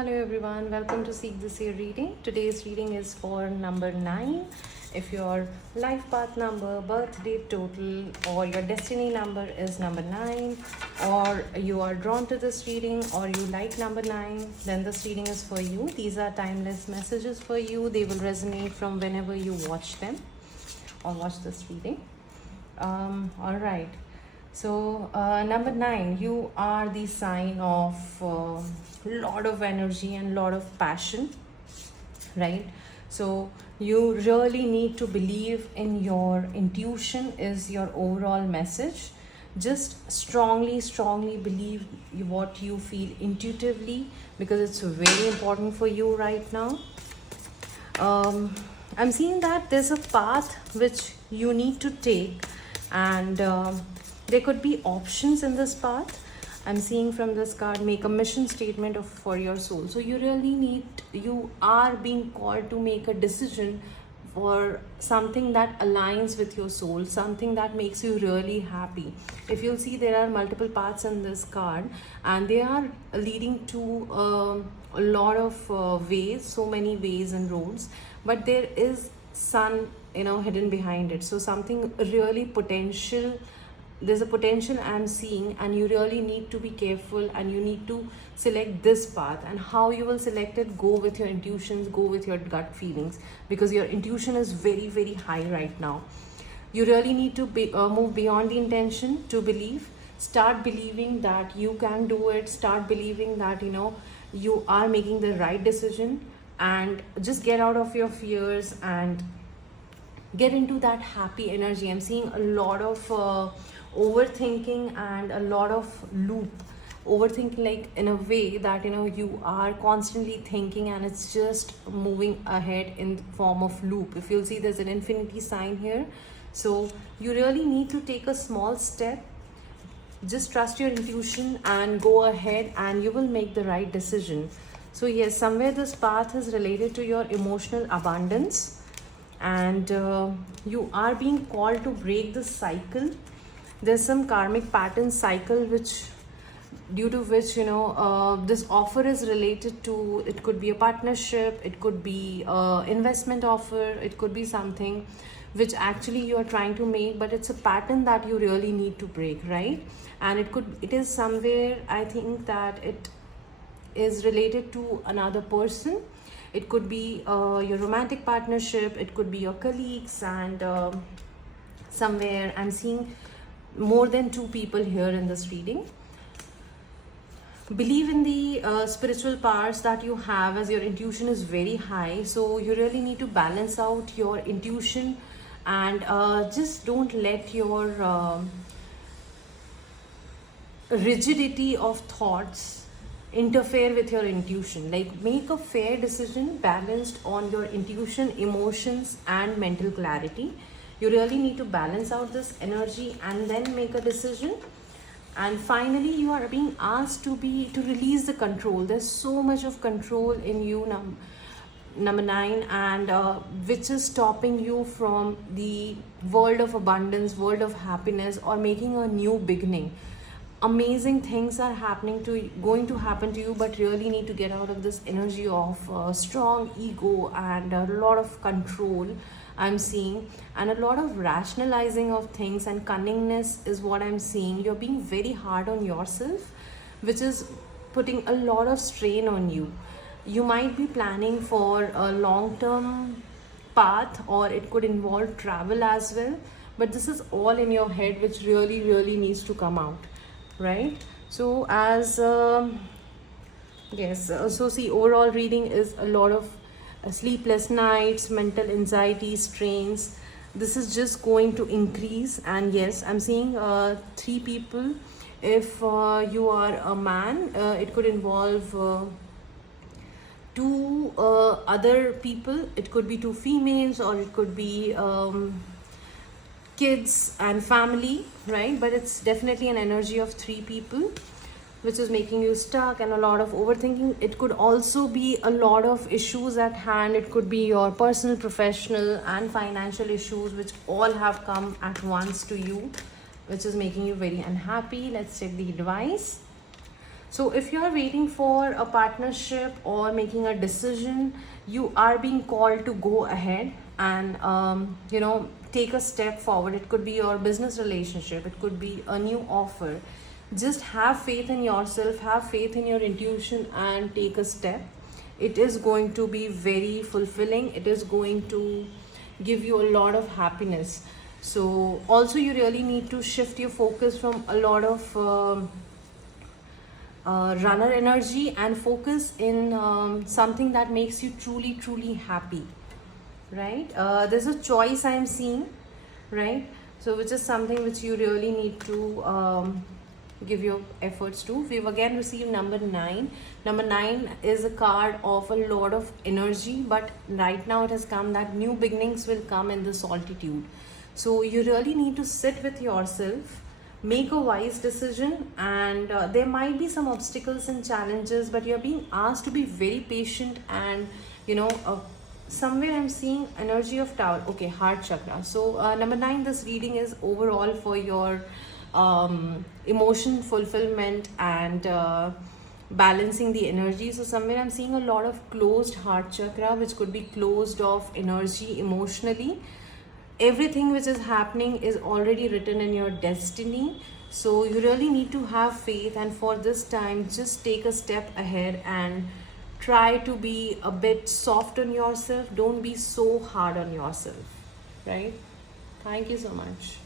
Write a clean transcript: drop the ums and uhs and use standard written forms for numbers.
Hello everyone, welcome to Seek This Year reading. Today's reading is for number 9. If your life path number, birth date total, or your destiny number is number 9, or you are drawn to this reading, or you like number 9, then this reading is for you. These are timeless messages for you. They will resonate from whenever you watch them or watch this reading. All right. So number 9, you are the sign of lot of energy and lot of passion, right? So you really need to believe in your intuition is your overall message. Just strongly believe what you feel intuitively, because it's very important for you right now. I'm seeing that there's a path which you need to take, and there could be options in this path. I'm seeing from this card, make a mission statement for your soul. So you are being called to make a decision for something that aligns with your soul, something that makes you really happy. If you'll see, there are multiple paths in this card, and they are leading to a lot of ways, so many ways and roads, but there is sun hidden behind it. So something really potential, there's a potential I'm seeing, and you really need to be careful, and you need to select this path. And how you will select it, go with your intuitions, go with your gut feelings, because your intuition is very high right now. You really need to move beyond the intention to believe. Start believing that you can do it. Start believing that you are making the right decision, and just get out of your fears and get into that happy energy. I'm seeing a lot of overthinking and a lot of overthinking, like in a way that you are constantly thinking, and it's just moving ahead in the form of loop. If you'll see, there's an infinity sign here. So you really need to take a small step. Just trust your intuition and go ahead, and you will make the right decision. So yes, somewhere this path is related to your emotional abundance, and you are being called to break this cycle. There's some karmic pattern cycle due to which this offer is related to. It could be a partnership, it could be investment offer, it could be something which actually you are trying to make, but it's a pattern that you really need to break, right? And it is somewhere, I think that it is related to another person. It could be your romantic partnership, it could be your colleagues, and somewhere I'm seeing more than 2 people here in this reading. Believe in the spiritual powers that you have, as your intuition is very high. So you really need to balance out your intuition, and just don't let your rigidity of thoughts interfere with your intuition. Like, make a fair decision balanced on your intuition, emotions, and mental clarity. You really need to balance out this energy and then make a decision. And finally, you are being asked to release the control. There's so much of control in you, number 9, and which is stopping you from the world of abundance, world of happiness, or making a new beginning. Amazing things are going to happen to you, but really need to get out of this energy of strong ego and a lot of control I'm seeing, and a lot of rationalizing of things, and cunningness is what I'm seeing. You're being very hard on yourself, which is putting a lot of strain on you. You might be planning for a long-term path, or it could involve travel as well, but this is all in your head, which really needs to come out, right? So as yes, so see, overall reading is a lot of sleepless nights, mental anxiety, strains. This is just going to increase. And yes, I'm seeing 3 people. If you are a man, it could involve 2 other people. It could be 2 females, or it could be kids and family, right? But it's definitely an energy of 3 people, which is making you stuck, and a lot of overthinking. It could also be a lot of issues at hand. It could be your personal, professional, and financial issues, which all have come at once to you, which is making you very unhappy. Let's check the advice. So if you are waiting for a partnership or making a decision, you are being called to go ahead and take a step forward. It could be your business relationship, it could be a new offer. Just have faith in yourself, have faith in your intuition, and take a step. It is going to be very fulfilling, it is going to give you a lot of happiness. So also you really need to shift your focus from a lot of runner energy and focus in something that makes you truly happy, right? There's a choice I'm seeing, right? So which is something which you really need to give your efforts to. We've again received number 9. Number 9 is a card of a lot of energy, but right now it has come that new beginnings will come in the solitude. So you really need to sit with yourself, make a wise decision, and there might be some obstacles and challenges, but you're being asked to be very patient. And somewhere I'm seeing energy of Tower. Okay, heart chakra. So number 9, this reading is overall for your emotion fulfillment and balancing the energy. So somewhere I'm seeing a lot of closed heart chakra, which could be closed off energy emotionally. Everything which is happening is already written in your destiny. So you really need to have faith, and for this time just take a step ahead and try to be a bit soft on yourself. Don't be so hard on yourself, right? Thank you so much.